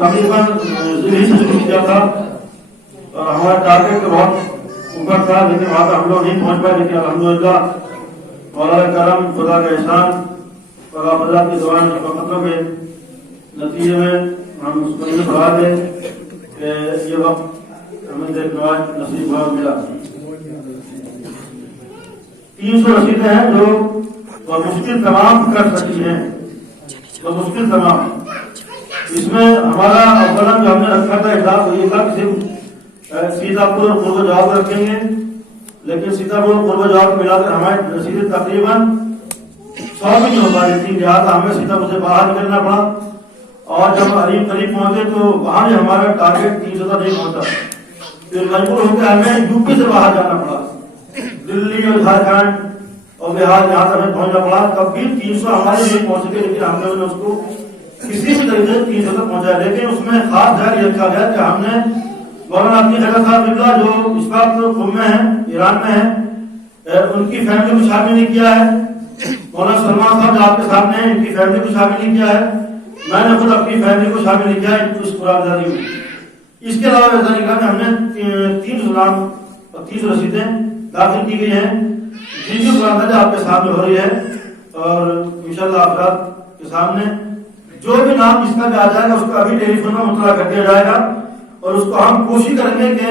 تقریباً ضلع سے شروع کیا تھا اور ہمارا ٹارگیٹ بہت اوپر تھا، لیکن وہاں ہم لوگ نہیں پہنچ پائے، لیکن الحمدللہ مولا کرم، خدا کا احسان اور آپ حضرات کی دعائیں مطلب کے نتیجے میں ہم اس کو یہ بڑھا دیں کہ یہ وقت ہمیں دیکھنا نصیب ہوا ملا۔ 300 رسیدیں ہیں جو مشکل تمام کر سکی ہیں، مشکل تمام۔ اس میں ہمارا اولا جو ہم نے رکھا تھا اجلاس وہ یہ تھا کہ صرف سیتاپور اور قرب جواب رکھیں گے، لیکن سیتاپور اور قرب جواب ملا کر ہماری رسیدیں تقریباً 100 بھی نہیں ہو پا رہی تھی، لہٰذا ہمیں سیتاپور سے باہر نکلنا پڑا، اور جب قریب پہنچے تو وہاں بھی ہمارا ٹارگیٹ 300 تک نہیں پہنچا، پھر مجبور ہو کے ہمیں یو پی سے باہر جانا پڑا، دلی اور جھارکھنڈ اور بہار جہاں تک ہمیں پہنچنا پڑا، تب بھی 300 ہمارے نہیں پہنچ سکے، لیکن ہم نے اس کو کسی بھی طریقے سے 300 تک پہنچایا۔ لیکن اس میں خاص دھیان رکھا گیا کہ ہم نے مولانا اپنی خیرت صاحب قبلہ جو اس وقت قم میں ہیں، ایران میں ہیں، ان کی فیملی کو شامل نہیں کیا ہے، مولانا سلمان صاحب جو آپ کے سامنے ہیں ان کی فیملی کو شامل نہیں کیا ہے، میں نے خود اپنی فیملی کو شامل نہیں کیا اس قرآن داری میں۔ اس کے علاوہ ایسا نہیں کہا کہ ہم نے 300 نام اور 300 رسیدیں داخل کی گئی ہیں، جن کی قرآن داری آپ کے سامنے ہو رہی ہے، اور انشاءاللہ آپ کے سامنے جو بھی نام جس کا بھی آ جائے گا اس کا ابھی ٹیلی فون میں مطلع کر دیا جائے گا، اور اس کو ہم کوشش کریں گے کہ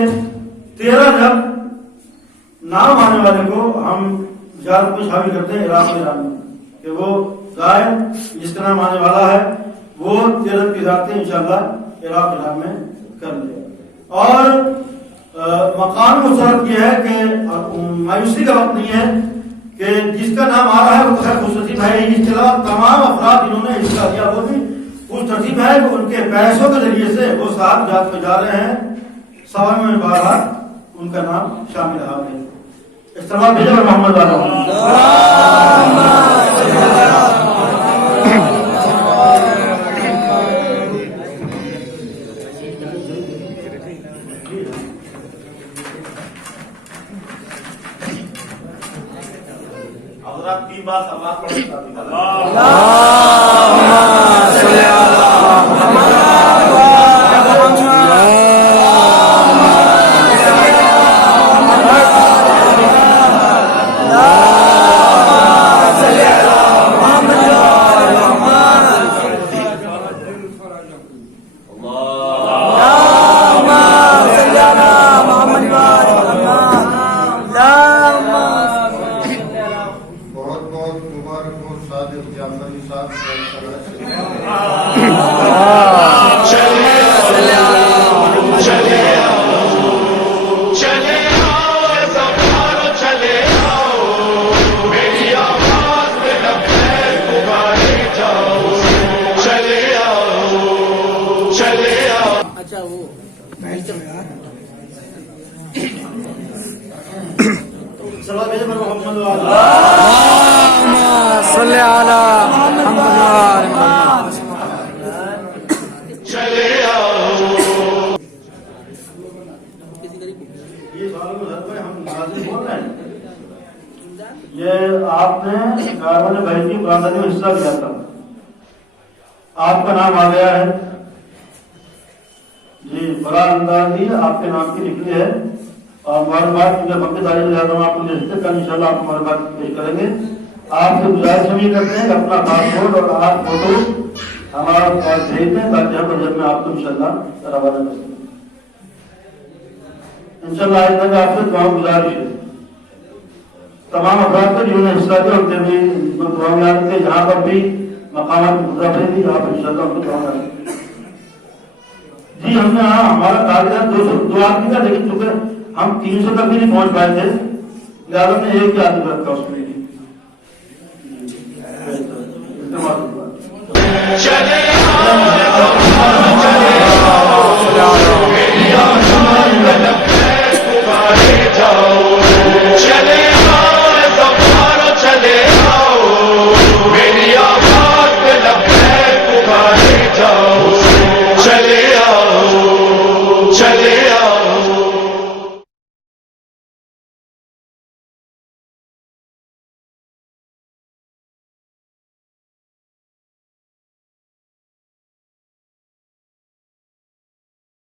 13 جب نام آنے والے کو ہم زیارت میں شامل کرتے ہیں عراق ایران میں، کہ وہ گائے جس کا نام آنے والا ہے وہ 13 کی ذاتیں انشاءاللہ عراق ایران میں کر لے۔ اور مقام مصرف یہ ہے کہ مایوسی کا وقت نہیں ہے کہ جس کا نام آ رہا ہے وہ خیر خوش نصیب ہے، اس کے علاوہ تمام افراد جنہوں نے حصہ لیا وہ بھی خوش نصیب ہے کہ ان کے پیسوں کے ذریعے سے وہ صاحب جات میں جا رہے ہیں، سوا میں بارہ ان کا نام شامل رہا ہے۔ استعمال بھیجا محمد تین بار سلام پڑھیں۔ یہ آپ نے کاربن بھائی کی قرآن میں حصہ لیا تھا، آپ کا نام آ گیا ہے جی، بڑا اندازی آپ کے نام کی نکلی ہے، اور ہمارے بات میں وقت داری جاتا ہوں آپ کو لسٹ کل انشاءاللہ آپ ہمارے بات پیش کریں گے۔ آپ سے گزارش ہم یہ کرتے ہیں کہ اپنا پاسپورٹ اور آپ فوٹو ہمارا پاس بھیج دیں تاکہ ہم بجٹ میں آپ کو انشاءاللہ روانہ کر سکیں۔ انشاءاللہ آج تک آپ سے دعا گزارش ہے، تمام افراد کو جنہوں نے حصہ لیا ان کے بھی دعا گزارش ہے، جہاں پر بھی مقامات مظفر تھی آپ انشاءاللہ ان کو دعا کریں۔ جی ہم نے ہمارا کاغذات 202 آدمی کا، لیکن چونکہ ہم 300 تک بھی نہیں پہنچ پائے تھے، لہٰذا نے ایک ہی آدمی رکھا اس میں۔